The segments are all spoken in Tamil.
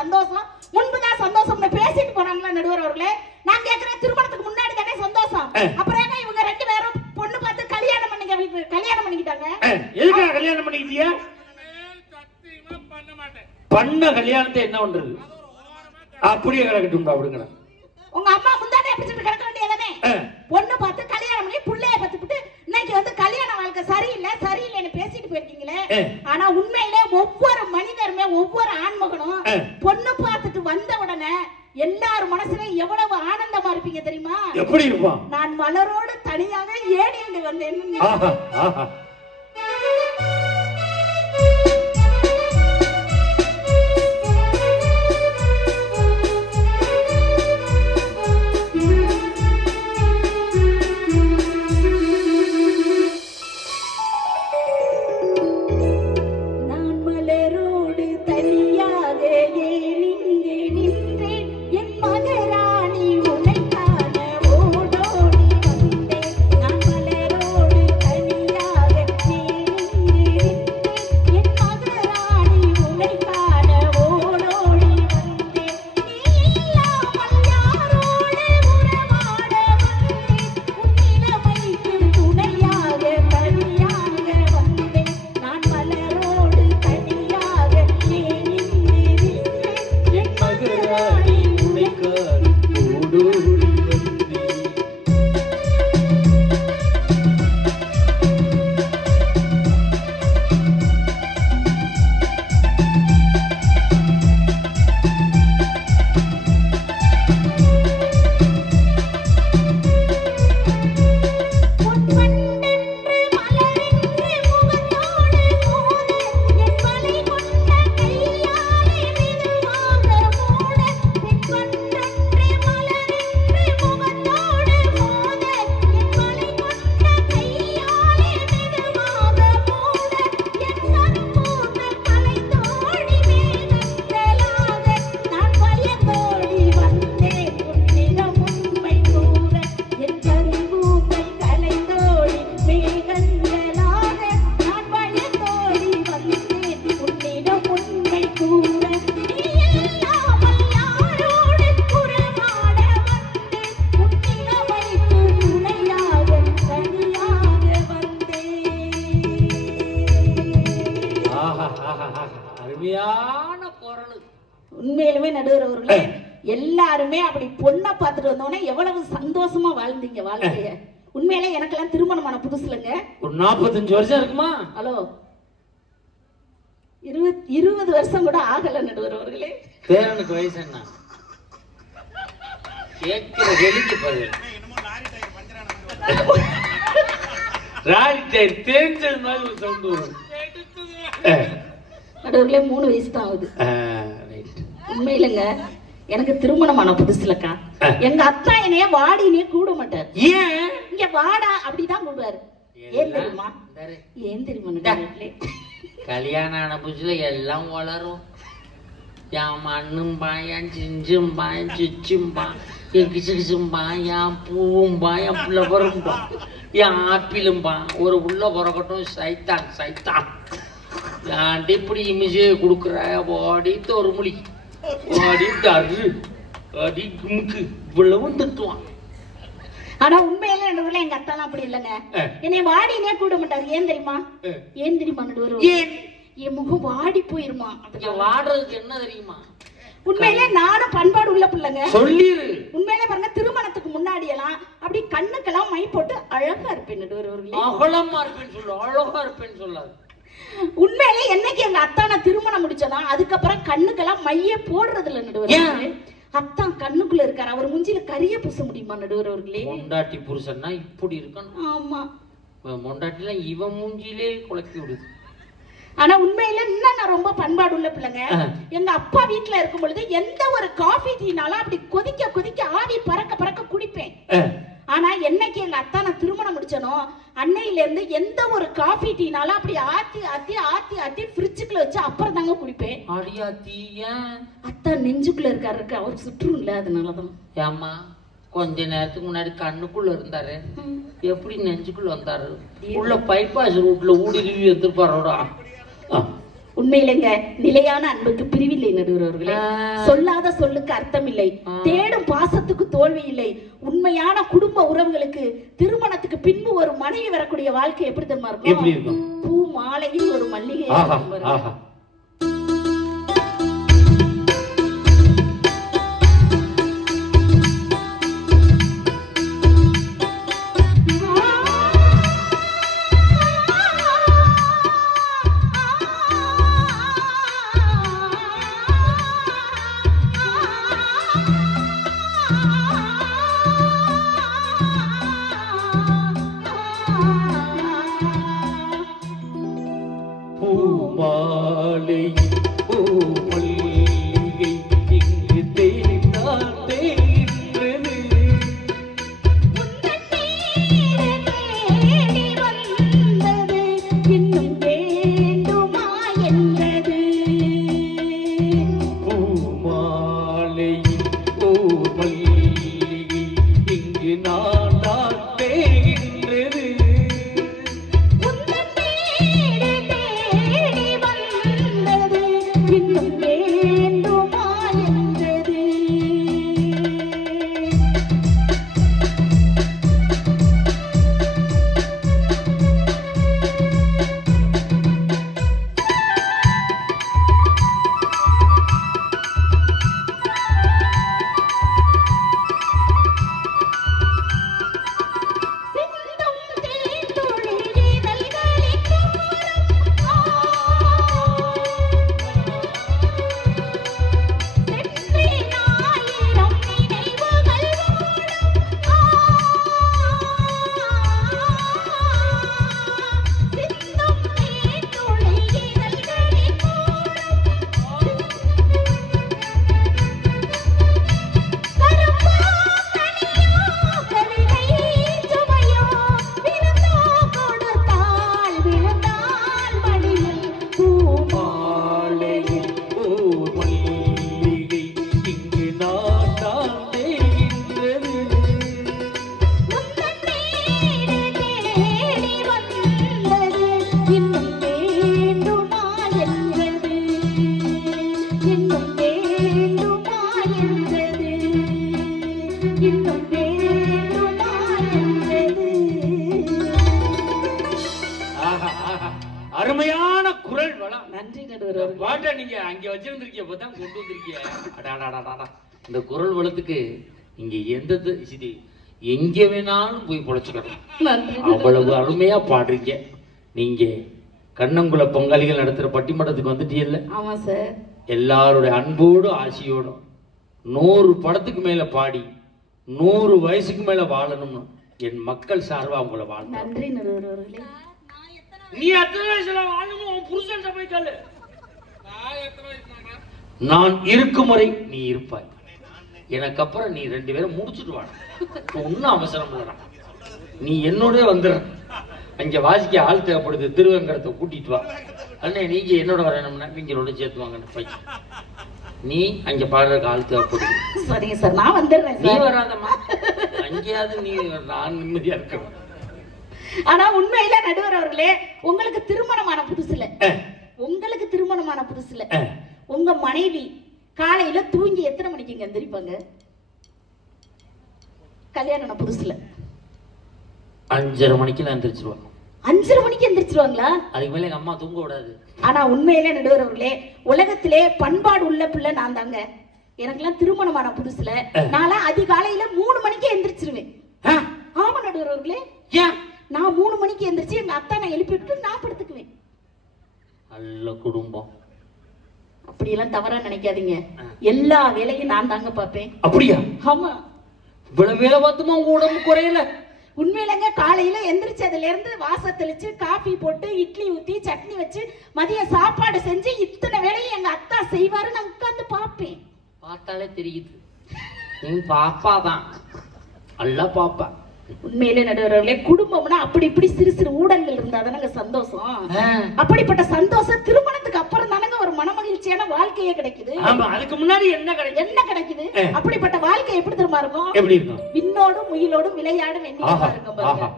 சந்தோஷம், முன்புதான் சந்தோஷம்னு பேசிட்டு போனாங்களா நடுவர் அவர்களே? நான் கேக்குறேன், திருமணத்துக்கு முன்னாடி தானே சந்தோஷம், அப்புறம் ஏங்க இவங்க ரெண்டு பேரும் பொண்ணு பார்த்து கல்யாணம் பண்ணிக்கிட்டாங்க? எதுக்கு கல்யாணம் பண்ணிக்கிட்டியா? பண்ண கல்யாணத்தை என்ன பண்றது? அப்படியே கிடக்கட்டும் அப்படிங்கிற உங்க அம்மா முந்தானே பிடிச்சிட்டு கிடக்க வேண்டியதானே? பொண்ணு பார்த்து கல்யாணம் பண்ணி புள்ளைய பார்த்துட்டு இன்னைக்கு வந்து கல்யாண வாழ்க்கை சரியில்லைன்னு பேசிட்டு போயிருக்கீங்களே. ஆனா உண்மையிலே ஒவ்வொரு மனிதருமே ஒவ்வொரு ஆண்மகனும் பொண்ணு பார்த்துட்டு வந்த உடனே எல்லாரும் மனசுலயும் எவ்வளவு ஆனந்தமா இருப்பீங்க தெரியுமா? எப்படி இருப்பான்? நான் மலரோடு தனியாக ஏடிண்டு வந்தேன். உண்மையிலுமே நடுவர் அவர்களே, எல்லாருமே அப்படி பொண்ணை பார்த்துட்டு வந்தோடனே எவ்வளவு சந்தோஷமா வாழ்ந்தீங்க வாழ்க்கைய. உண்மையிலே எனக்கெல்லாம் திருமணமான புதுசுலங்க ஒரு 45 வருஷம் இருக்குமா? ஹலோ 20 வருஷம் கூட ஆகல நடுவர் அவர்களே. பேரனுக்கு வயசு என்ன? கேட்கிற வெளிக்கு பாரு. ராலி டயர் தேஞ்சது மாதிரி ஒரு சவுண்ட் வரும். நடுவர்களே 3 வயசு தான் ஆகுது. உண்மையிலங்க எனக்கு திருமணமான புதுசுலக்கா எங்க அத்தா என்னைய வாடினே கூட மாட்டார். ஏன்? இங்க வாடா அப்படிதான் கூடுவாரு. ஏன் தெரியுமா? நடுவர்களே, கல்யாணம் ஆன புதுசுல எல்லாம் வளரும். என் மண்ணும் பாயன் சிஞ்சும் பாயன் சிச்சும் பா என் கிசுகிசும் பா என் பூவும் பா என் புள்ளவரும் பா என் ஆப்பிளும் பா ஒரு உள்ள பிறக்கட்டும் சைத்தான் சைத்தான் ஏன்ட்டு இப்படி இமிஜியை கொடுக்குற ஓடிட்டு ஒரு மொழி ஓடிட்டு அரு அடி குமுக்கு இவ்வளவும் திட்டுவான். ஆனா உண்மையில நடுவர்களே எங்க அத்தாலாம் அப்படி இல்லைங்க. என்னை வாடினே கூட மாட்டாரு. ஏன் தெரியுமா? நடுவர் என் முகம் வாடி போயிருமா? அதுக்கு வாடுறதுக்கு என்ன தெரியுமா? உண்மையிலே நானும் பண்பாடு உள்ள பிள்ளைங்க. சொல்லிரு. உண்மையிலே பாருங்க, திருமணத்துக்கு முன்னாடி எல்லாம் அப்படி கண்ணுக்கெல்லாம் மை போட்டு அழகா இருப்பேன் நடுவர் அவர்களே. அகலமா இருப்பேன்னு சொல்லு, அழகா இருப்பேன்னு சொல்லாது. உண்மையிலே என்னைக்கு எங்க அத்தான திருமணம் முடிச்சதா அதுக்கப்புறம் கண்ணுக்கெல்லாம் மைய போடுறது இல்ல நடுவர் அவர்களே. அத்தான் கண்ணுக்குள்ள இருக்காரு, அவர் முஞ்சில கரிய பூச முடியுமா நடுவர் அவர்களே? மொண்டாட்டி புருஷன்னா இப்படி இருக்கணும். ஆமா, மொண்டாட்டிலாம் இவன் மூஞ்சிலே குழப்பி விடுது. ஆனா உண்மையில இன்னும் நான் ரொம்ப பண்பாடு உள்ள பிள்ளைங்க. எங்க அப்பா வீட்டுல இருக்கும் பொழுது எந்த ஒரு காஃபி டீனாலும் அப்படி கொதிக்க கொதிக்க ஆவி பறக்க பறக்க குடிப்பேன். ஆனா என்னைக்கு எங்க அத்தான திருமணம் முடிச்சனோ அன்னையில இருந்து எந்த ஒரு காஃபி டீனாலும் அப்படி ஆத்தி ஆத்தி ஆத்தி ஆத்தி ஃப்ரிட்ஜுக்குள்ள வச்சு அப்புறம் தாங்க குடிப்பேன். அத்தா நெஞ்சுக்குள்ள இருக்காருக்கு, அவர் சுற்றும் இல்ல, அதனாலதான். ஏமா கொஞ்ச நேரத்துக்கு முன்னாடி கண்ணுக்குள்ள இருந்தாரு, எப்படி நெஞ்சுக்குள்ள வந்தாரு? உள்ள பைபாஸ் ரூட்ல ஊடுருவி எடுத்துப்பாரோடா. உண்மையிலேங்க நிலையான அன்புக்கு பிரிவில்லை நடுவர் அவர்களே. சொல்லாத சொல்லுக்கு அர்த்தம் இல்லை, தேடும் பாசத்துக்கு தோல்வி இல்லை. உண்மையான குடும்ப உறவுகளுக்கு திருமணத்துக்கு பின்பு ஒரு மனைவி வரக்கூடிய வாழ்க்கை எப்படி தெரியுமா இருக்கும்? பூ மாலையில் ஒரு மல்லிகை. அருமையான குரல் வளம். நன்றி நடுவர். பாட்டை நீங்க அங்க வச்சிருந்திருக்கீங்க, இப்பதான் கொண்டு வந்திருக்கீங்க. இந்த குரல் வளத்துக்கு நீங்க எங்க வேணாலும் போய் பொழைச்சுக்கணும். அவ்வளவு அருமையா பாடுறீங்க. நீங்க கண்ணங்குள பங்காளிகள் நடத்துற பட்டிமன்றத்துக்கு வந்துட்டீங்கல்ல? ஆமா சார். எல்லாருடைய அன்போடும் ஆசையோடும் 100 படத்துக்கு மேல பாடி 100 வயசுக்கு மேல வாழணும்னு என் மக்கள் சார்பா உங்களை வாழ்த்து. நன்றி நடுவர் அவர்களே. நீ எத்தனை வயசுல வாழணும் உன் புருஷன் போய்க்கால. நான் இருக்கும் வரை நீ இருப்பாய், எனக்கு அப்புறம் நீ 2 பேரும் முடிச்சுட்டு வாழ. ஒன்னும் அவசரம் இல்லடா, நீ என்னோட வந்துடுற. அங்க வாசிக்க ஆள் தேவைப்படுது, திருவேங்கடத்தை கூட்டிட்டு வா. அண்ணே நீங்க என்னோட வரணும்னா நீங்களோட சேர்த்து வாங்க பையன். நீ அங்க பாடுறதுக்கு ஆள் தேவைப்படுது. சரிங்க சார், நான் வந்துடுறேன். நீ வராதம்மா, அங்கேயாவது நீ நான் நிம்மதியா இருக்கிறேன். ஆனா உண்மையில நடுவர் அவர்களே, உங்களுக்கு திருமணமான புதுசுல உங்க மனைவி காலையில தூங்கி எத்தனை மணிக்கு எந்திரிப்பாங்க? கல்யாணம் புதுசுல 5:30 மணிக்கு எந்திரிச்சிருவாங்க. 5:30 மணிக்கு எந்திரிச்சிருவாங்களா? அதுக்கு மேல எங்க அம்மா தூங்க விடாது. ஆனா உண்மையில நடுவர் அவர்களே, உலகத்திலே பண்பாடு உள்ள பிள்ளை நான் தாங்க. எனக்கெல்லாம் திருமணமான புதுசுல நான் அதிகாலையில 3 மணிக்கு எந்திரிச்சிருவேன். ஆமா நடுவர் அவர்களே. ஏன்? நான் 3 மணிக்கு எந்திரிச்சு எங்க அத்தா நான் எழுப்பி விட்டு நான் படுத்துக்குவேன். நல்ல குடும்பம். அப்படியெல்லாம் தவறா நினைக்காதீங்க. எல்லா வேலையும் நான் தாங்க பாப்பேன். அப்படியா? ஆமா. இவ்வளவு வேலை பார்த்துமா உங்க உடம்பு குறையல? உண்மையிலங்க காலையில எந்திரிச்சதுல இருந்து வாசல் தெளிச்சு காபி போட்டு இட்லி ஊத்தி சட்னி வச்சு மதிய சாப்பாடு செஞ்சு இத்தனை வேலையும் எங்க அத்தா செய்வாரு. நான் உட்கார்ந்து பாப்பேன். பார்த்தாலே தெரியுது நீ பாப்பாதான், நல்லா பாப்பா. உண்மையிலே நடுவர்களே, குடும்பம்னா அப்படி இப்படி சிறு சிறு ஊடல்கள் இருந்தா தானங்க சந்தோஷம். அப்படிப்பட்ட சந்தோஷம் திருமணத்துக்கு அப்புறம் தானங்க ஒரு மனமகிழ்ச்சியான வாழ்க்கையே கிடைக்குது. ஆமா, அதுக்கு முன்னாடி என்ன கிடைக்குது? அப்படிப்பட்ட வாழ்க்கை எப்படி தெரியுமா இருக்கும்? எப்படி இருக்கும்? விண்ணோடும் முயிலோடும் விளையாட வேண்டியதா இருக்கும் பாருங்க.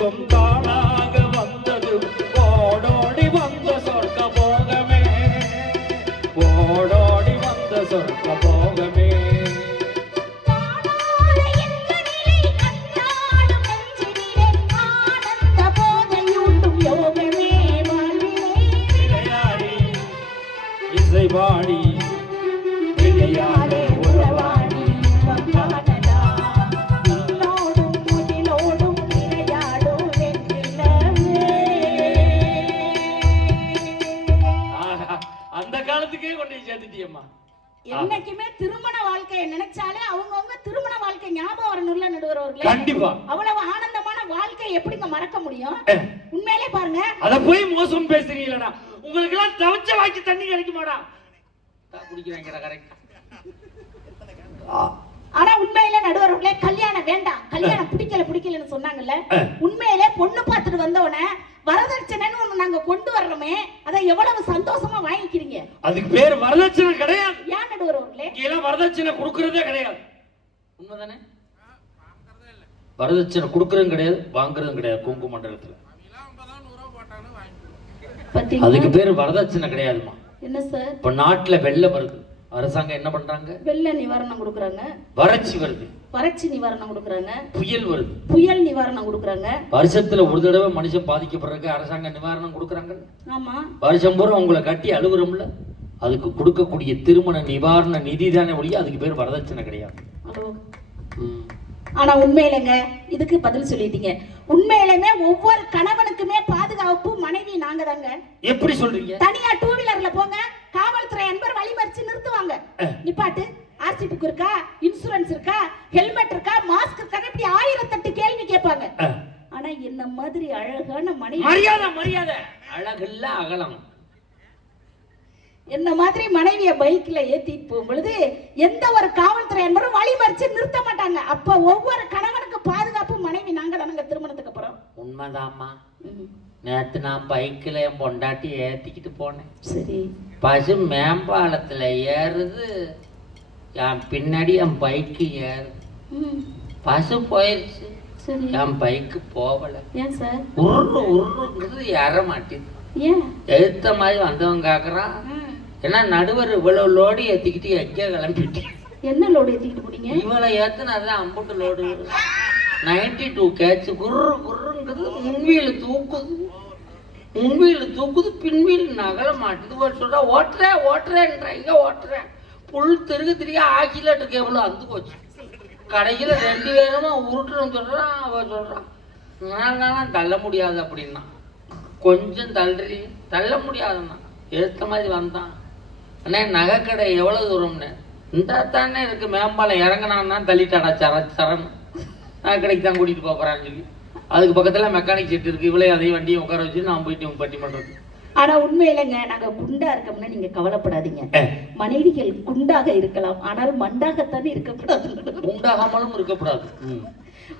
செல்வம் தானாக வந்தது ஓடோடி வந்த சொர்க்க போகமே ஓடோடி வந்த சொர்க்க போகமே இசைவாடி விளையாடே உறவாடி அந்த காலத்துக்கே கொண்டு சேர்த்துட்டியம்மா. என்னைக்குமே திருமண வாழ்க்கையை நினைச்சாலே அவங்கவுங்க திருமண வாழ்க்கை ஞாபகம் வரணும்ல நடுவர்களே. கண்டிப்பா. அவ்வளவு ஆனந்தமான வாழ்க்கையை எப்படிங்க மறக்க முடியும்? உண்மையிலே பாருங்க. அத போய் மோசம் பேசுறீங்களடா. உங்களுக்கு எல்லாம் தவச்ச வாக்கி தண்ணி கிடைக்குமாடா? குடிக்கிறாங்கடா கரெக்ட். ஆனா உண்மையிலே நடுவர்களே கல்யாணம் வேண்டாம், கல்யாணம் பிடிக்கலன்னு சொன்னாங்கல்ல. உண்மையிலே பொண்ணு பார்த்துட்டு வந்தவனே வரதட்சணைன்னு ஒண்ணு நாங்க கொண்டு வரணுமே, அதை எவ்வளவு சந்தோஷமா வாங்கிக்கிறீங்க. அதுக்கு பேர் வரதட்சணை கிடையாது. ஏன் நடுவர்களே? கீழ வரதட்சணை கொடுக்கறதே கிடையாது. உண்மைதானே? வரதட்சணை கொடுக்கறதும் கிடையாது, வாங்குறதும் கிடையாது. குங்கு மண்டலத்துல அதுக்கு பேர் வரதட்சணை கிடையாதுமா. என்ன சார்? இப்ப நாட்டுல வெள்ளம் வருது, அரசாங்கம் என்ன பண்றாங்க? வெள்ள நிவாரணம் கொடுக்கறாங்க. வறட்சி வருது, வறட்சி நிவாரணம் கொடுக்கறாங்க. புயல் வருது, புயல் நிவாரணம் கொடுக்கறாங்க. வருஷத்துல ஒரு தடவை மனுஷன் பாதிக்கப்படுறதுக்கு அரசாங்கம் நிவாரணம் கொடுக்கறாங்க. ஆமா, வருஷம் பூரா உங்களை கட்டி அழுகுறோம்ல, அதுக்கு கொடுக்கக்கூடிய திருமண நிவாரண நிதி தானே ஒழிய அதுக்கு பேர் வரதட்சணை கிடையாது. ஆனா உண்மையிலங்க இதுக்கு பதில் சொல்லிட்டீங்க. உண்மையிலுமே ஒவ்வொரு கணவனுக்குமே பாதுகாப்பு மனைவி நாங்க தாங்க. எப்படி சொல்றீங்க? தனியா டூ வீலர்ல போங்க, காவல்துறை அன்பர் வழிமறிச்சு நிறுத்துவாங்க. நிப்பாட்டு, ஆர்சி புக் இருக்கா, இன்சூரன்ஸ் இருக்கா, ஹெல்மெட் இருக்கா, மாஸ்க் இருக்கா, இப்படி 1008 கேள்வி கேட்பாங்க. ஆனா என்ன மாதிரி அழகான மனைவி, மரியாதை அழகுல்ல அகலம், என்ன மாதிரி மனைவிய பைக்ல ஏத்திட்டு போகும்பொழுது எந்த ஒரு காவல்துறை என்பரும் வழிமறிச்சு நிறுத்த மாட்டாங்க. அப்ப ஒவ்வொரு கணவனுக்கு பாதுகாப்பு மனைவி நாங்க தானங்க திருமணத்துக்கு அப்புறம். உண்மைதாம்மா. நேத்து நான் பைக்கில் என் பொண்டாட்டி ஏத்திக்கிட்டு போனேன். சரி. பசு மேம்பாலத்துல ஏறுது, என் பின்னாடி என் பைக்கு ஏறுது. பசு போயிடுச்சு, என் பைக்கு போகல. ஏன் சார்? உருங்கிறது ஏற மாட்டேது. ஏன்? எழுத்த மாதிரி வந்தவன் கேக்குறான், ஏன்னா நடுவர் இவ்வளவு லோடு ஏத்திக்கிட்டு எங்கே கிளம்பிட்டு. என்ன லோடு ஏத்திக்கிட்டு போனீங்க? இவ்வளவு ஏத்துனதான் அம்புட்டு லோடு 92 கேட்ச். குருங்கிறது முன்வீல் தூக்குது, பின்வீல் நகல மாட்டுது. சொல்ற ஓட்டுறேன்ற இங்க ஓட்டுறேன், புல் திருக ஆக்கிலட்டு கேபிள் வந்து போச்சு. கடைசியில 2 பேருமா உருட்டுறன்னு சொல்றான். அவன் சொல்றான் நான் தள்ள முடியாது அப்படின்னா, கொஞ்சம் தள்ள முடியாதுன்னா. எடுத்த மாதிரி வந்தான். அண்ணே நகைக்கடை எவ்வளவு தூரம்னு, இந்த தானே இருக்கு, மேம்பாலம் இறங்கினான்னா தள்ளிட்டாடா சரன்னு. நகைக்கடைக்கு தான் கூட்டிட்டு போறான்னு சொல்லி, அதுக்கு பக்கத்துல மெக்கானிக் செட் இருக்கு. இவ்வளவு அதையும் வண்டியை உட்கார வச்சு நான் போயிட்டு பட்டி பண்றது. ஆனா உண்மையிலங்க நாங்க குண்டா இருக்கோம்னா நீங்க கவலைப்படாதீங்க. மனைவிகள் குண்டாக இருக்கலாம், ஆனால் மண்டாகத்தானே இருக்கக்கூடாது. குண்டாகாமலும் இருக்கக்கூடாது.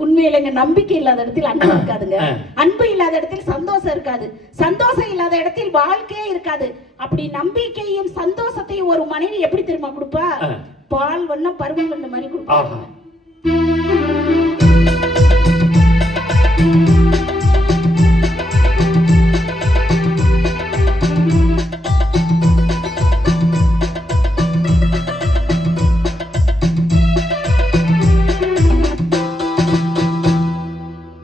உண்மையிலங்க நம்பிக்கை இல்லாத இடத்தில் அன்பு இருக்காதுங்க, அன்பு இல்லாத இடத்தில் சந்தோஷம் இருக்காது, சந்தோஷம் இல்லாத இடத்தில் வாழ்க்கையே இருக்காது. அப்படி நம்பிக்கையும் சந்தோஷத்தையும் ஒரு மனைவி எப்படி தெரியுமா கொடுப்பா? பால் வண்ணம் பருவம் வண்ண மாதிரி கொடுப்பா.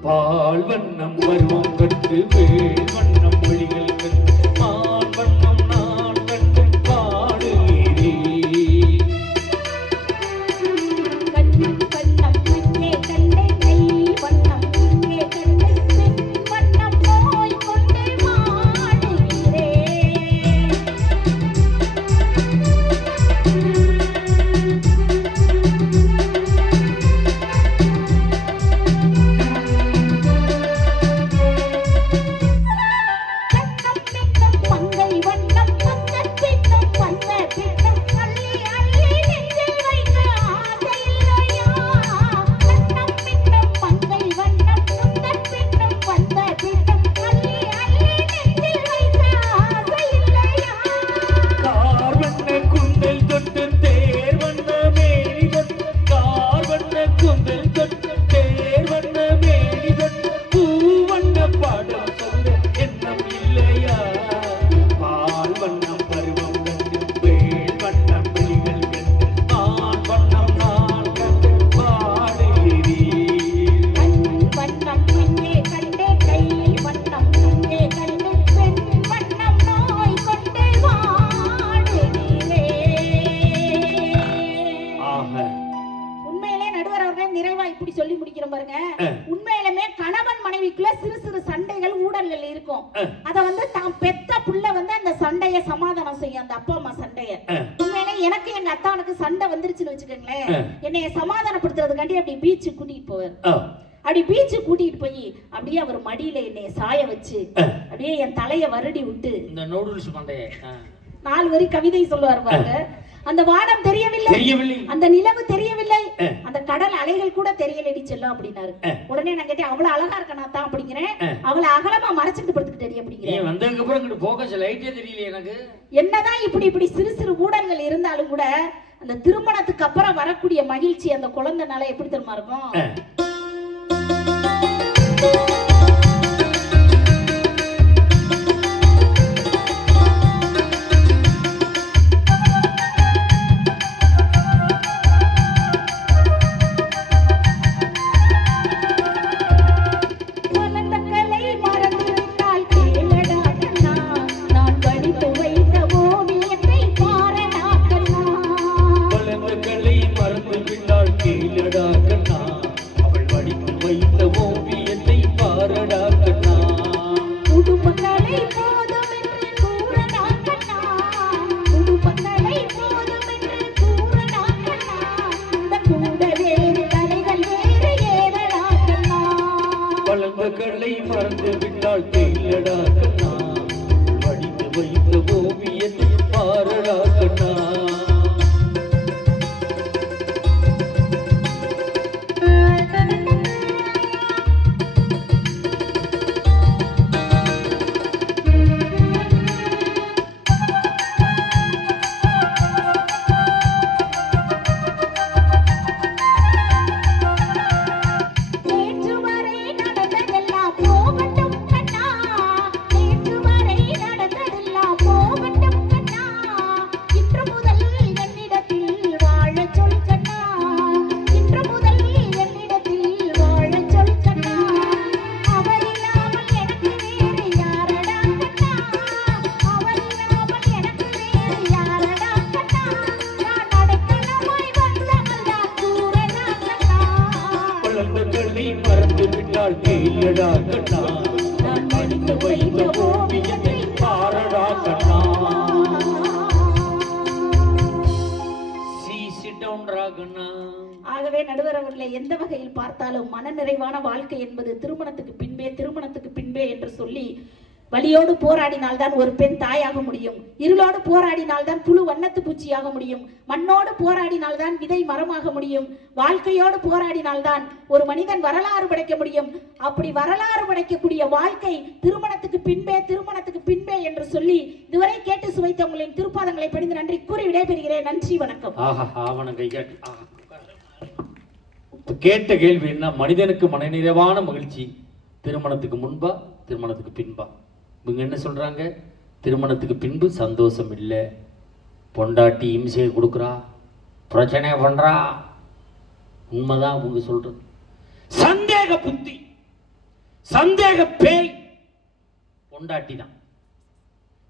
பால் வண்ணம் பருவம் கட்டு வேல் வண்ணம் மொழிகள் கண்டு ஆண் வண்ணம் நான் கண்டு பாடுகிறே. வண்ணம் பின்னே கண்டே கை வண்ணம் பின்னே கண்டே பின் வண்ணம் போய் கொண்டே மாடுகிறே. ஊடல்கள் இருக்கும். அத வந்து தான் பெத்த புள்ள வந்து அந்த சண்டைய சமாதானம் செய்யும், அந்த அப்பா அம்மா சண்டைய. உண்மையிலே எனக்கு எங்க அத்தானுக்கு சண்டை வந்துருச்சுன்னு வச்சுக்கோங்களேன், என்னைய சமாதானப்படுத்துறதுக்காண்டி அப்படி பீச்சு கூட்டிட்டு போவார். அப்படி பீச்சு கூட்டிட்டு போய் அப்படியே அவர் மடியில என்னைய சாய வச்சு அப்படியே என் தலைய வருடி விட்டு இந்த நூடுல்ஸ் மண்டைய 4 வரி கவிதை சொல்லுவார் பாருங்க. அந்த வானம் தெரியவில்லை, அந்த நிலவு தெரியவில்லை, அந்த கடல் அலைகள் கூட தெரியலடி செல்லும் அப்படின்னாரு. உடனே நான் கேட்டேன், அவ்வளவு அழகா இருக்கனா தான் அப்படிங்கிறேன், அவளை அகலமா மறைச்சிட்டு படுத்துக்கிட்டே அப்படிங்கிறேன். வந்ததுக்கு அப்புறம் இங்க போக்கஸ் லைட்டே தெரியல எனக்கு. என்னதான் இப்படி சிறு சிறு ஊடல்கள் இருந்தாலும் கூட அந்த திருமணத்துக்கு அப்புறம் வரக்கூடிய மகிழ்ச்சி அந்த குழந்தைனால எப்படி தெரியுமா இருக்கும்? ஆகவே நடுவர் அவர்களை எந்த வகையில் பார்த்தாலும் மனநிறைவான வாழ்க்கை என்பது திருமணத்துக்கு பின்பே என்று சொல்லி வலியோடு போராடினால்தான் ஒரு பெண் தாயாக முடியும், இருளோடு போராடினால்தான் புழு வண்ணத்து பூச்சியாக முடியும், மண்ணோடு போராடினால்தான் விதை மரமாக முடியும், வாழ்க்கையோடு போராடினால்தான் ஒரு மனிதன் வரலாறு படைக்க முடியும். அப்படி வரலாறு படைக்கக்கூடிய வாழ்க்கை திருமணத்துக்கு பின்பே என்று சொல்லி இதுவரை கேட்டு சுவைத்த உங்களின் திருப்பாதங்களை பணிந்து நன்றி கூறி விடைபெறுகிறேன். நன்றி, வணக்கம். கேட்ட கேள்வி என்ன? மனிதனுக்கு மனநிறைவான மகிழ்ச்சி திருமணத்துக்கு முன்பா திருமணத்துக்கு பின்பா? இவங்க என்ன சொல்றாங்க? திருமணத்துக்கு பின்பு சந்தோஷம் இல்லை, பொண்டாட்டி இம்சையை கொடுக்குறா, பிரச்சனை பண்றா. உண்மைதான் அவங்க சொல்றது. சந்தேக புத்தி, சந்தேக பேய் பொண்டாட்டி தான்.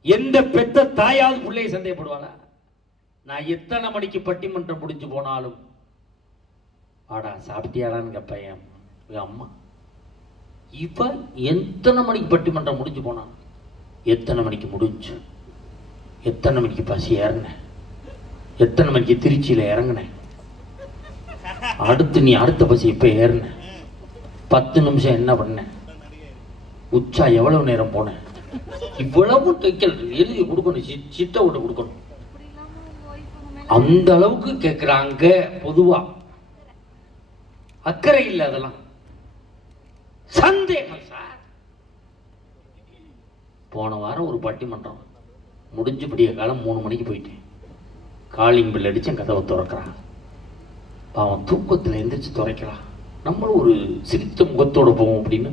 எந்த பெத்த தாயாவது பிள்ளையை சந்தேகப்படுவாளா? நான் எத்தனை மணிக்கு பட்டிமன்றம் முடிஞ்சு போனாலும் ஆடா சாப்பிட்டியாடான்னு கேட்பேன் என் அம்மா. இப்ப எத்தனை மணிக்கு பட்டிமன்றம் முடிஞ்சு போனான், எத்தனை மணிக்கு முடிஞ்சு, எத்தனை மணிக்கு பசி ஏறினேன், எத்தனை மணிக்கு திருச்சியில இறங்கினேன், அடுத்து நீ அடுத்த பசி இப்ப ஏறின, 10 நிமிஷம் என்ன பண்ண, உச்சா எவ்வளவு நேரம் போனேன், இவ்வளவு எழுதி கொடுக்கணும், சிட்ட விட்டு கொடுக்கணும். அந்த அளவுக்கு கேட்கிறாங்க. பொதுவா அக்கறை இல்லை, அதெல்லாம் சந்தேகம் சார். போன வாரம் ஒரு பட்டிமன்றம் முடிஞ்சு விடிய காலம் 3 மணிக்கு போயிட்டேன். காலிங் பில் அடிச்சேன், கதவை திறக்கிறான். அவன் தூக்கத்தில் எந்திரிச்சு துறைக்கலாம், நம்மளும் ஒரு சிரித்த முகத்தோட போவோம் அப்படின்னு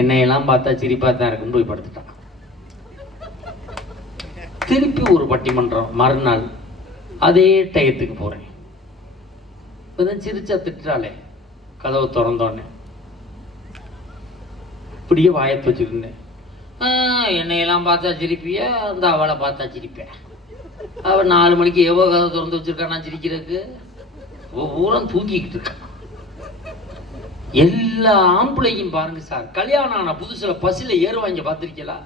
என்னையெல்லாம் பார்த்தா சிரிப்பா தான் இருக்குன்னு போய் படுத்துட்டான். திருப்பி ஒரு பட்டிமன்றம் மறுநாள் அதே டயத்துக்கு போறேன். இப்பதான் சிரிச்சா திட்டாலே, கதவை திறந்தோடனே இப்படியே வாயத்து வச்சுருந்தேன். என்னையெல்லாம் பார்த்தா சிரிப்பிய, அந்த அவளை பார்த்தா சிரிப்பேன். அவள் 4 மணிக்கு எவ்வளோ கதை திறந்து வச்சிருக்கா நான் சிரிக்கிறதுக்கு? பூரா தூங்கிக்கிட்டு இருக்கான். எல்லா ஆம்பளையும் பாருங்க சார், கல்யாணம் ஆன புதுசுல பஸ்ல ஏறுவாங்க, பார்த்திருக்கீங்களா?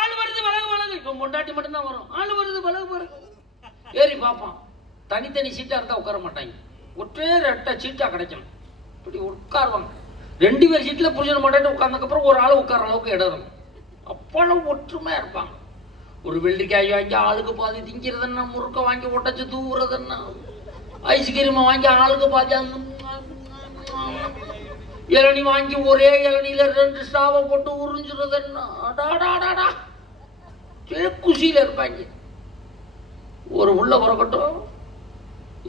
ஆளு வருது வலகு வலகு, இப்ப பொண்டாட்டி மட்டும்தான் வரும். ஆளு வருது வலகு வலகு ஏறி பார்ப்பான். தனித்தனி சீட்டா இருந்தா உட்கார மாட்டாங்க, ஒற்றே ரெட்டை சீட்டா கிடைக்கணும். இப்படி உட்காருவாங்க. 2 பேர் சீட்ல புரிஞ்சிட மாட்டேன்னு உட்கார்ந்ததுக்கப்புறம் ஒரு ஆள் உட்கார அளவுக்கு இடம் இருக்கும். அப்பளவு ஒற்றுமையா இருப்பாங்க. ஒரு வெள்ளரிக்காய் வாங்கி ஆளுக்கு பாதி திங்கிறதுன்னா, முறுக்க வாங்கி ஒட்டச்சு தூவுறதுன்னா, ஐஸ்கிரீமை வாங்கி ஆளுக்கு பாதி, இளநீ வாங்கி ஒரே இளநில 2 ஸ்டாவை போட்டு உறிஞ்சுறதுன்னா குஷியில இருப்பாங்க. ஒரு உள்ள புறக்கட்டும்,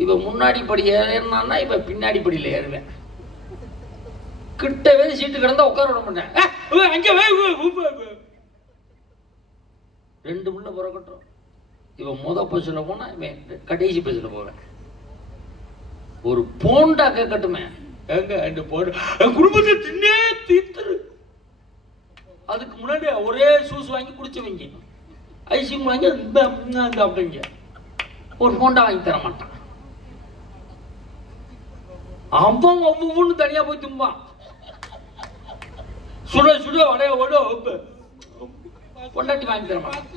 இவ முன்னாடி படி ஏறினா இவ பின்னாடி படியில ஏறுவேன். கிட்டவே சீட்டு கிடந்தா உட்கார விட மாட்டேன். 2 உள்ள புறக்கட்டும், இவ முத பஸ்ல போனா இவன் கடைசி பஸ்ல போவேன். ஒரு போண்டா கேட்கட்டுமே, எங்க குடும்பத்தை தின்னே தீர்த்துரு. அதுக்கு முன்னாடி ஒரே ஜூஸ் வாங்கி குடிச்சவங்க, ஐஸ்கிரீம் வாங்கி சாப்பிட்டீங்க, ஒரு போண்டா வாங்கி தர மாட்டான். அவன் ஒவ்வொன்னு தனியா போய் தும்பான். சுட சுட வடைய ஓட பொண்டாட்டி வாங்கி தர மாட்டான்.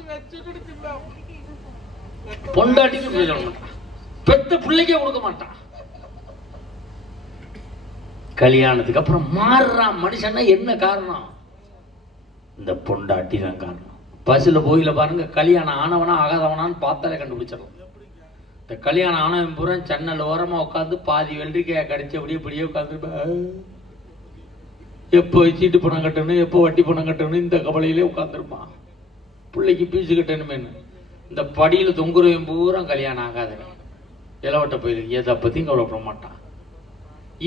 பொண்டாட்டிக்கு பெத்த பிள்ளைக்கே கொடுக்க மாட்டான். கல்யாணத்துக்கு அப்புறம் மாறுறான் மனுஷன்னா என்ன காரணம்? இந்த பொண்டாட்டி தான் காரணம். பஸ்ல போயில பாருங்க, கல்யாணம் ஆனவனா ஆகாதவனான்னு பார்த்தாலே கண்டுபிடிச்சிடலாம். இந்த கல்யாணம் ஆனவன் பூரா சன்னல் ஓரமா உட்காந்து பாதி வெள்ளரிக்காய் கடிச்சு அப்படியே இப்படியே உட்காந்துருப்பேன். எப்போ சீட்டு பணம் கட்டணும், எப்போ வட்டி பணம் கட்டணும், இந்த கவலையிலே உட்காந்துருப்பான். பிள்ளைக்கு பீஸு கட்டணுமேனு இந்த படியில தொங்குறவன் பூரா கல்யாணம் ஆகாதவன், இளவட்ட போயிரு, எதை பத்தியும் கவலைப்பட மாட்டான்.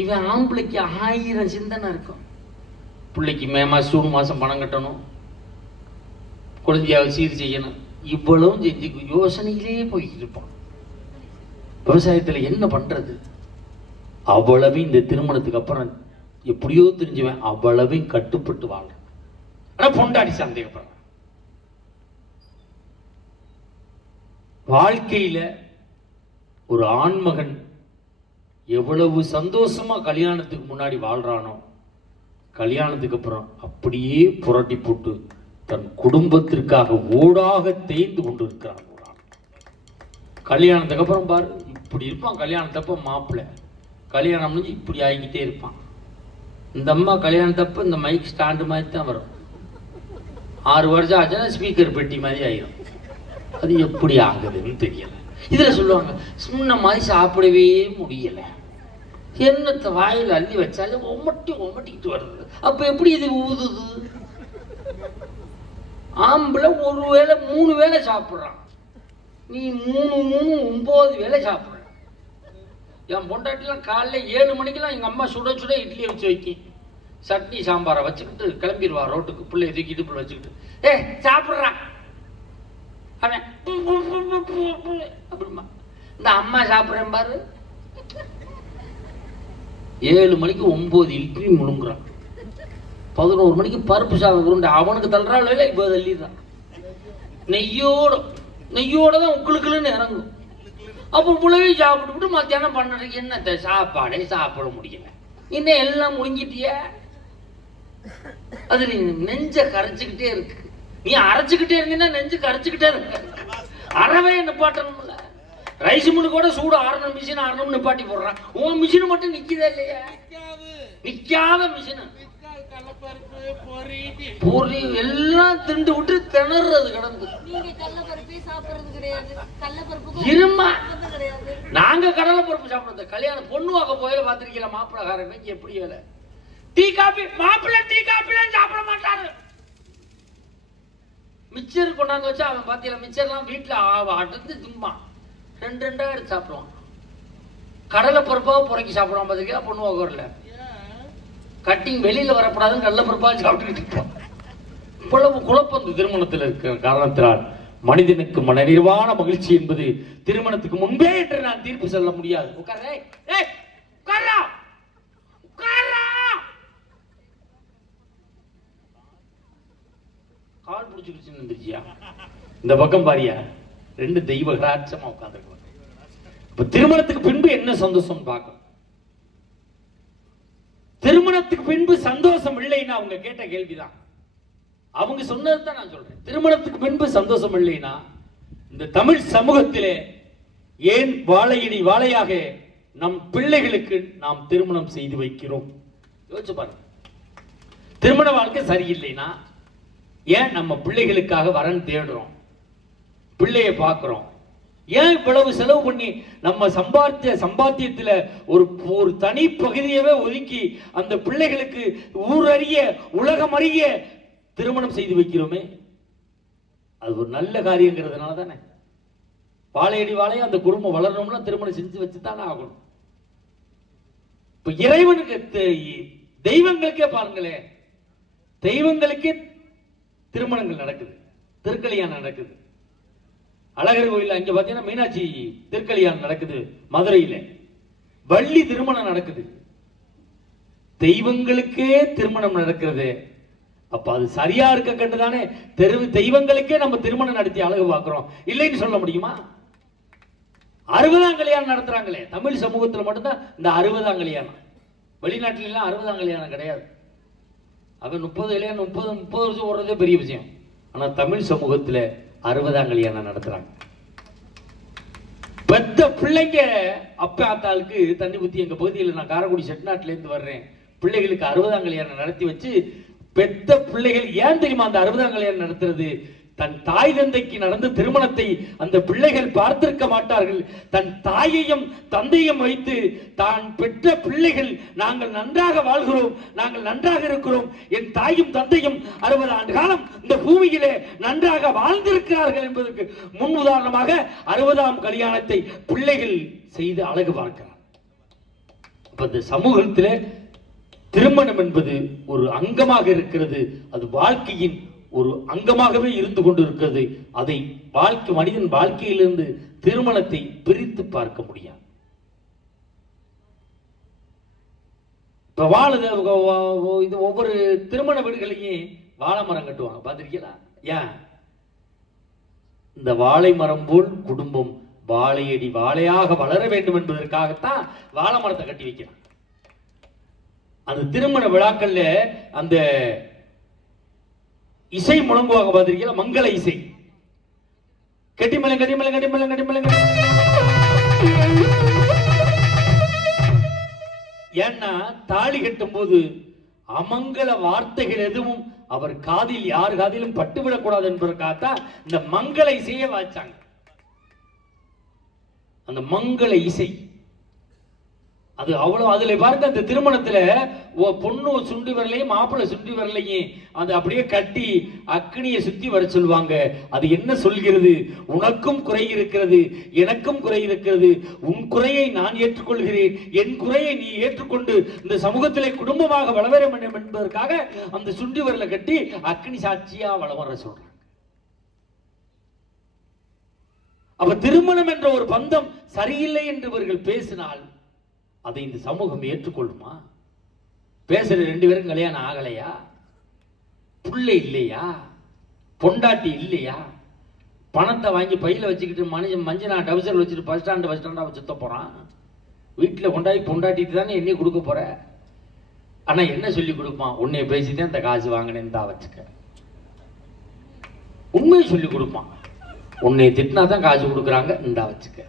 இவன் ஆம்பளைக்கு 1000 சிந்தனை இருக்கும். பிள்ளைக்கு மே மாசம் ஜூன் மாசம் பணம் கட்டணும், குழந்தையாவை சீர் செய்யணும், இவ்வளவும் செஞ்சு யோசனையிலே போய்கிட்டு இருப்பான். விவசாயத்துல என்ன பண்றது? அவ்வளவு இந்த திருமணத்துக்கு அப்புறம் எப்படியோ தெரிஞ்சுவேன், அவ்வளவையும் கட்டுப்பட்டு வாழ. ஆனா பொண்டாடி சந்தேகப்படுறேன். வாழ்க்கையில ஒரு ஆண்மகன் எவ்வளவு சந்தோஷமா கல்யாணத்துக்கு முன்னாடி வாழ்றானோ, கல்யாணத்துக்கு அப்புறம் அப்படியே புரட்டி போட்டு தன் குடும்பத்திற்காக ஓடாக தேய்ந்து கொண்டு இருக்கிறான். கல்யாணத்துக்கு அப்புறம் பாரு இப்படி இருப்பான். கல்யாணத்தப்ப மாப்பிள்ளை கல்யாணம் முடிஞ்சு இப்படி ஆகிக்கிட்டே இருப்பான். இந்த அம்மா கல்யாணத்தப்ப இந்த மைக் ஸ்டாண்டு மாதிரி தான் வரும். 6 வருஷம் ஆச்சுன்னா ஸ்பீக்கர் பெட்டி மாதிரி ஆயிடும். அது எப்படி ஆகுதுன்னு தெரியல. இதுல சொல்லுவாங்க, முன்ன மாதிரி சாப்பிடவே முடியல, என்னத்தை வாயில் அள்ளி வச்சாலும் ஒமட்டிக்கிட்டு வருது. அப்ப எப்படி இது ஊதுது? ஆம்பளை ஒரு வேளை 3 வேளை சாப்பிட்றான், நீ 9 வேளை சாப்பிட்ற. என் பொண்டாட்டிலாம் காலைல 7 மணிக்கெல்லாம் எங்க அம்மா சுட சுட இட்லியை வச்சு வைக்கும், சட்னி சாம்பாரை வச்சுக்கிட்டு கிளம்பிடுவா ரோட்டுக்கு, பிள்ளைய தூக்கிட்டு பிள்ளை வச்சுக்கிட்டு சாப்பிட்றான். அவன் அப்படிமா இந்த அம்மா சாப்பிட்றேன் பாரு, 7 மணிக்கு 9 இட்லி முழுங்குறான், 11 மணிக்கு பருப்பு சாதம் உருண்டை அவனுக்கு தள்ளுறாள், இல்லை இப்போ தள்ளிடுறான். நெய்யோட தான் உங்களுக்குன்னு இறங்கும். அப்போ புள்ளவே சாப்பிட்டு மத்தியானம் 12 என்ன சாப்பாடே சாப்பிட முடியல, இன்னும் எல்லாம் முழுங்கிட்டிய. அது நீ நெஞ்ச கரைச்சுக்கிட்டே இருக்கு. நீ அரைச்சுக்கிட்டே இருந்தீங்கன்னா நெஞ்சு கரைச்சுக்கிட்டே இருக்கு. அறவே நிப்பாட்டணும்ல. ரைஸ் மில்லு கூட சூடு ஆறணும், மிஷின் ஆறணும் நிப்பாட்டி போடுறான். உன் மிஷின் மட்டும் நிக்குதா இல்லையா? நிக்காத மிஷின் பொறி எல்லாம் திண்டு விட்டு திணறது கிடந்து. இருமா, நாங்க கடலை பருப்பு சாப்பிடுறது. கல்யாணம் பொண்ணு வாக்க போயில பாத்திருக்கீங்களா? மாப்பிள்ளக்காரன் எப்படி வேலை? டீ காபி, மாப்பிள்ளை டீ காபி எல்லாம் சாப்பிட மாட்டாரு. மிச்சர் கொண்டாந்து வச்சா அவன் பாத்தீங்களா, மிச்சர்லாம் வீட்டுல அடுத்து திம்பான், 2 எடுத்து சாப்பிடுவான். கடலை பருப்பாக புறக்கி சாப்பிடுவான் பாத்திருக்கீங்களா? பொண்ணு வாக்கல கட்டிங் வெளியில வரப்படாதுன்னு கடலை பருப்பாக சாப்பிட்டுக்கிட்டு இருப்பான். இவ்வளவு குழப்பம் இந்த திருமணத்தில் இருக்கிற காரணத்தினால் மனிதனுக்கு மனநிறைவான மகிழ்ச்சி என்பது திருமணத்துக்கு முன்பே என்று நான் தீர்ப்பு சொல்ல முடியாது. கால் பிடிச்சிருச்சுன்னு இருந்துச்சியா? இந்த பக்கம் பாரியா, 2 தெய்வ ராட்சமா உட்காந்துருக்க. இப்ப திருமணத்துக்கு பின்பு என்ன சந்தோஷம் பார்க்கணும். திருமணத்துக்கு பின்பு சந்தோஷம் இல்லைன்னா அவங்க கேட்ட கேள்விதான். அவங்க சொன்னதுதான் நான் சொல்றேன். திருமணத்துக்கு பின்பு சந்தோஷம் இல்லைன்னா இந்த தமிழ் சமூகத்திலே ஏன் வாழையடி வாழையாக நம் பிள்ளைகளுக்கு நாம் திருமணம் செய்து வைக்கிறோம்? யோசிச்சு பாருங்க. திருமண வாழ்க்கை சரியில்லைன்னா ஏன் நம்ம பிள்ளைகளுக்காக வரன் தேடுறோம், பிள்ளைய பார்க்கிறோம்? ஏன் இவ்வளவு செலவு பண்ணி நம்ம சம்பாத்தியத்துல ஒரு தனி பகுதியவே ஒதுக்கி அந்த பிள்ளைகளுக்கு ஊரறிய உலகம் அறிய திருமணம் செய்து வைக்கிறோமே? அது ஒரு நல்ல காரியங்கிறதுனால தானே. வாழையடி வாழைய அந்த குடும்பம் வளரணும்னா திருமணம் செஞ்சு வச்சுதானே ஆகணும். இப்ப இறைவனுக்கு தெய்வங்களுக்கே பாருங்களேன், தெய்வங்களுக்கே திருமணங்கள் நடக்குது, திருக்கல்யாணம் நடக்குது. அழகர் கோயில் அங்க பாத்தீங்கன்னா மீனாட்சி திருக்கல்யாணம் நடக்குது, மதுரையில வள்ளி திருமணம் நடக்குது. தெய்வங்களுக்கே திருமணம் நடக்கிறது. அப்ப அது சரியா இருக்க கண்டுதானே தெய்வங்களுக்கே நம்ம திருமணம் நடத்தி அழகு பார்க்கிறோம். இல்லைன்னு சொல்ல முடியுமா? 60ஆம் கல்யாணம் நடத்துறாங்களே தமிழ் சமூகத்துல மட்டும்தான் இந்த 60ஆம் கல்யாணம். வெளிநாட்டுல எல்லாம் 60ஆம் கல்யாணம் கிடையாது. அவன் 30 கல்யாணம் 30 வருஷம் ஓடுறதே பெரிய விஷயம். ஆனா தமிழ் சமூகத்துல 60ஆம் கல்யாணம் நடத்துறாங்க. பெத்த பிள்ளைங்க அப்ப ஆத்தாளுக்கு தண்ணி ஊத்தி, எங்க பகுதியில் நான் காரைக்குடி செட்டிநாட்டுல இருந்து வர்றேன், பிள்ளைகளுக்கு 60ஆம் கல்யாணம் நடத்தி வச்சு பெத்த பிள்ளைகள் ஏன் தெரியுமா அந்த 60ஆம் கல்யாணம் நடத்துறது? தன் தாய் தந்தைக்கு நடந்த திருமணத்தை அந்த பிள்ளைகள் பார்த்திருக்க மாட்டார்கள். தன் தாயையும் தந்தையும் வைத்து தான் பெற்ற பிள்ளைகள் நாங்கள் நன்றாக வாழ்கிறோம், நாங்கள் நன்றாக இருக்கிறோம், என் தாயும் தந்தையும் 60 ஆண்டு காலம் இந்த பூமியிலே நன்றாக வாழ்ந்திருக்கிறார்கள் என்பதற்கு முன் உதாரணமாக 60ஆம் கல்யாணத்தை பிள்ளைகள் செய்து அழகு பார்க்கிறார். இந்த சமூகத்திலே திருமணம் என்பது ஒரு அங்கமாக இருக்கிறது. அது வாழ்க்கையின் ஒரு அங்கமாகவே இருந்து கொண்டிருக்கிறது. அதை மனிதன் வாழ்க்கையிலிருந்து திருமணத்தை பிரித்து பார்க்க முடியாது. இது ஒவ்வொரு திருமண வீடுகளையும் வாழை மரம் கட்டுவாங்க, பார்த்திருக்கீங்களா? ஏன்? இந்த வாழை மரம் போல் குடும்பம் வாழையடி வாழையாக வளர வேண்டும் என்பதற்காகத்தான் வாழை மரத்தை கட்டி வைக்கிறான். அந்த திருமண விழாக்கள்ல அந்த இசை முழங்குவாங்க, பார்த்திருக்கீங்களா? மங்கள இசை. கட்டிமலம் கட்டிமலம் கட்டிமலம் கட்டிமலம். ஏன்னா தாலி கட்டும் போது அமங்கல வார்த்தைகள் எதுவும் அவர் காதில் யார் காதிலும் பட்டுவிடக்கூடாது என்பதற்காகத்தான் இந்த மங்கள இசையை வாய்ச்சாங்க. அந்த மங்கள இசை அது அவ்வளவு. அதுல பாருங்க, அந்த திருமணத்துல பொண்ணு சுண்டி வரலையும் மாப்பிள்ளை சுண்டி வரலையும் அது அப்படியே கட்டி அக்னியை சுத்தி வர சொல்லுவாங்க. அது என்ன சொல்கிறது? உனக்கும் குறை இருக்கிறது, எனக்கும் குறை இருக்கிறது, உன் குறையை நான் ஏற்றுக்கொள்கிறேன், என் குறையை நீ ஏற்றுக்கொண்டு இந்த சமூகத்திலே குடும்பமாக வளர வேண்டும் என்பதற்காக அந்த சுண்டி வரல கட்டி அக்னி சாட்சியா வளர சொல்றாங்க. அப்ப திருமணம் என்ற ஒரு பந்தம் சரியில்லை என்று இவர்கள் பேசினால் அதை இந்த சமூகம் ஏற்றுக்கொள்ளுமா? பேசுற 2 பேரும் கல்யாணம் ஆகலையா, புள்ளை இல்லையா, பொண்டாட்டி இல்லையா, பணத்தை வாங்கி பையில வச்சுக்கிட்டு மஞ்சள் டவுசர் வச்சுட்டு பஸ் ஸ்டாண்டா சுத்த போறான். வீட்டுல பொண்டாட்டிட்டு தானே என்ன கொடுக்க போற? ஆனா என்ன சொல்லி கொடுப்பான்? உன்னைய பேசிதான் இந்த காசு வாங்கினேன் தான் வச்சுக்க. உண்மையை சொல்லி கொடுப்பான். உன்னை திட்டினா தான் காசு கொடுக்குறாங்க, இந்தா வச்சுக்க.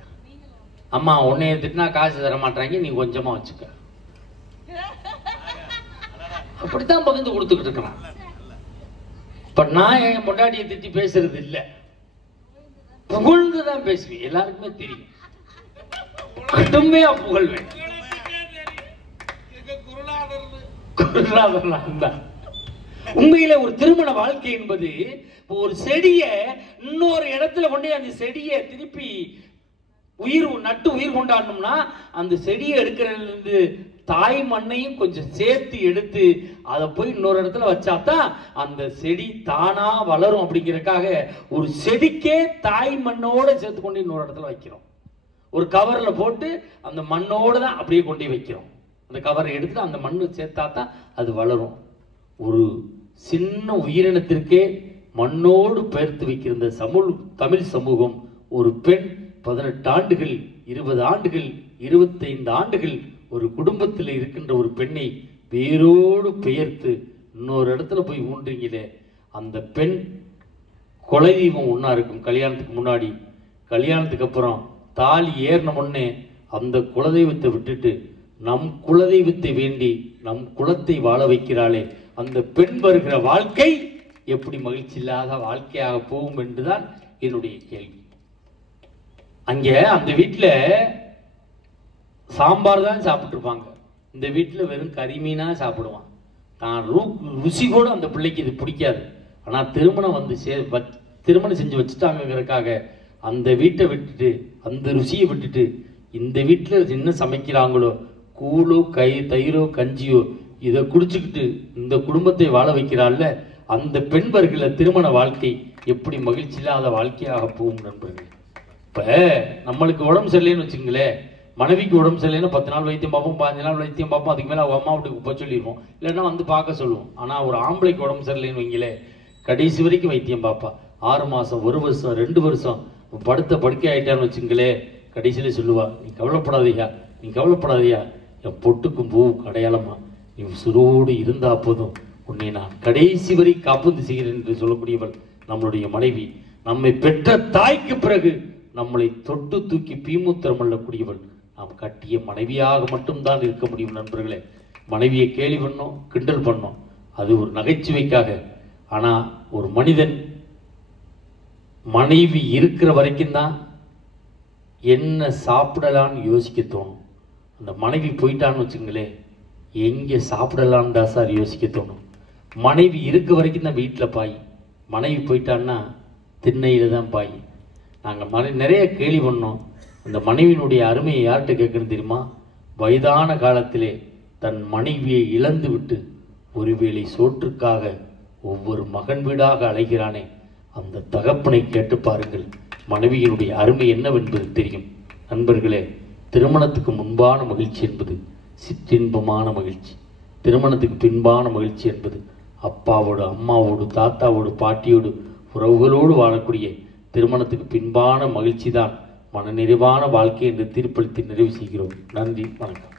அம்மா உன்னைய திட்டினா காசு தர மாட்டாங்க, நீ கொஞ்சமா வச்சுக்க. அப்படித்தான் பகிர்ந்து கொடுத்துக்கிட்டு இருக்கிறான். இப்ப நான் என் பொண்டாட்டியை திட்டி பேசுறது இல்லை, புகழ்ந்துதான் பேசுவேன். எல்லாருக்குமே தெரியும், கடுமையா புகழ்வேன். உண்மையில ஒரு திருமண வாழ்க்கை என்பது ஒரு செடிய இன்னொரு இடத்துல கொண்டு அந்த செடியை திருப்பி உயிர் கொண்டாடணும்னா அந்த செடியை எடுக்கிறதுல தாய் மண்ணையும் கொஞ்சம் சேர்த்து எடுத்து அதை போய் இன்னொரு இடத்துல வச்சாதான் அந்த செடி தானா வளரும். அப்படிங்கிறதுக்காக ஒரு செடிக்கே தாய் மண்ணோட சேர்த்து கொண்டு இன்னொரு இடத்துல வைக்கிறோம். ஒரு கவர்ல போட்டு அந்த மண்ணோட தான் அப்படியே கொண்டு வைக்கிறோம். அந்த கவரை எடுத்து அந்த மண்ணு சேர்த்தா தான் அது வளரும். ஒரு சின்ன உயிரினத்திற்கே மண்ணோடு பெயர்த்து வைக்கிற இந்த தமிழ் சமூகம் ஒரு பெண் 18 ஆண்டுகள் 20 ஆண்டுகள் 25 ஆண்டுகள் ஒரு குடும்பத்தில் இருக்கின்ற ஒரு பெண்ணை வேரோடு பெயர்த்து இன்னொரு இடத்துல போய் ஊன்றீங்களே, அந்த பெண் குலதெய்வம் ஒன்றா இருக்கும். கல்யாணத்துக்கு முன்னாடி, கல்யாணத்துக்கு அப்புறம் தாலி ஏறின முன்னே அந்த குலதெய்வத்தை விட்டுட்டு நம் குலதெய்வத்தை வேண்டி நம் குலத்தை வாழ வைக்கிறாளே, அந்த பெண் வருகிற வாழ்க்கை எப்படி மகிழ்ச்சி இல்லாத வாழ்க்கையாக போகும் என்றுதான் என்னுடைய கேள்வி. அங்கே அந்த வீட்டில் சாம்பார் தான் சாப்பிட்டுருப்பாங்க, இந்த வீட்டில் வெறும் கறிமீனா சாப்பிடுவான். தான் ருசி கூட அந்த பிள்ளைக்கு இது பிடிக்காது. ஆனால் திருமணம் செஞ்சு வச்சுட்டாங்கிறதுக்காக அந்த வீட்டை விட்டுட்டு அந்த ருசியை விட்டுட்டு இந்த வீட்டில் என்ன சமைக்கிறாங்களோ கூழோ தயிரோ கஞ்சியோ இதை குடிச்சுக்கிட்டு இந்த குடும்பத்தை வாழ வைக்கிறாள்ல, அந்த பெண் வருகிற திருமண வாழ்க்கை எப்படி மகிழ்ச்சி இல்லாத வாழ்க்கையாக போகும் நண்பர்கள். இப்போ நம்மளுக்கு உடம்பு சரியில்லைன்னு வச்சுங்களேன், மனைவிக்கு உடம்பு சரியில்லைன்னா 10 நாள் வைத்தியம் பார்ப்போம், 15 நாள் வைத்தியம் பார்ப்போம், அதுக்கு மேலே அவங்க அம்மா வீட்டுக்கு போக சொல்லிடுவோம், இல்லைன்னா வந்து பார்க்க சொல்லுவோம். ஆனால் ஒரு ஆம்பளைக்கு உடம்பு சரியில்லைன்னு வைங்களே, கடைசி வரைக்கும் வைத்தியம் பார்ப்பா. 6 மாதம், 1 வருஷம், 2 வருஷம் படுக்கை ஆகிட்டான்னு வச்சுங்களே, கடைசியில் சொல்லுவா, நீ கவலைப்படாதையா, என் பொட்டுக்கும் பூவும் அடையாளமா, நீ சுரோடு இருந்தா போதும், உன்னை நான் கடைசி வரை காப்புந்து செய்கிறேன் என்று சொல்லக்கூடியவள் நம்மளுடைய மனைவி. நம்மை பெற்ற தாய்க்கு பிறகு நம்மளை தொட்டு தூக்கி பீமூத்திரம் அள்ளக்கூடியவள் நாம் கட்டிய மனைவியாக மட்டும்தான் இருக்க முடியும் நண்பர்களே. மனைவியை கேலி பண்ணோம், கிண்டல் பண்ணோம், அது ஒரு நகைச்சுவைக்காக. ஆனால் ஒரு மனிதன் மனைவி இருக்கிற வரைக்கும் தான் என்ன சாப்பிடலான்னு யோசிக்க தோணும். அந்த மனைவி போயிட்டான்னு வச்சுங்களேன், எங்கே சாப்பிடலான்னு தான் சார் யோசிக்க தோணும். மனைவி இருக்க வரைக்கும் தான் வீட்டில் பாய், மனைவி போயிட்டான்னா திண்ணையில் தான் பாய். நாங்கள் நிறைய கேலி பண்ணோம். அந்த மனைவியினுடைய அருமையை யார்கிட்ட கேட்கணும் தெரியுமா? வயதான காலத்திலே தன் மனைவியை இழந்து விட்டு ஒருவேளை சோற்றுக்காக ஒவ்வொரு மகன் வீடாக அலைகிறானே, அந்த தகப்பனை கேட்டு பாருங்கள், மனைவியினுடைய அருமை என்னவென்பது தெரியும். நண்பர்களே, திருமணத்துக்கு முன்பான மகிழ்ச்சி என்பது சிற்றின்பமான மகிழ்ச்சி. திருமணத்துக்கு பின்பான மகிழ்ச்சி என்பது அப்பாவோடு, அம்மாவோடு, தாத்தாவோடு, பாட்டியோடு, உறவுகளோடு வாழக்கூடிய திருமணத்துக்கு பின்பான மகிழ்ச்சி தான் மனநிறைவான வாழ்க்கை என்று தீர்ப்பளித்து நிறைவு செய்கிறோம். நன்றி, வணக்கம்.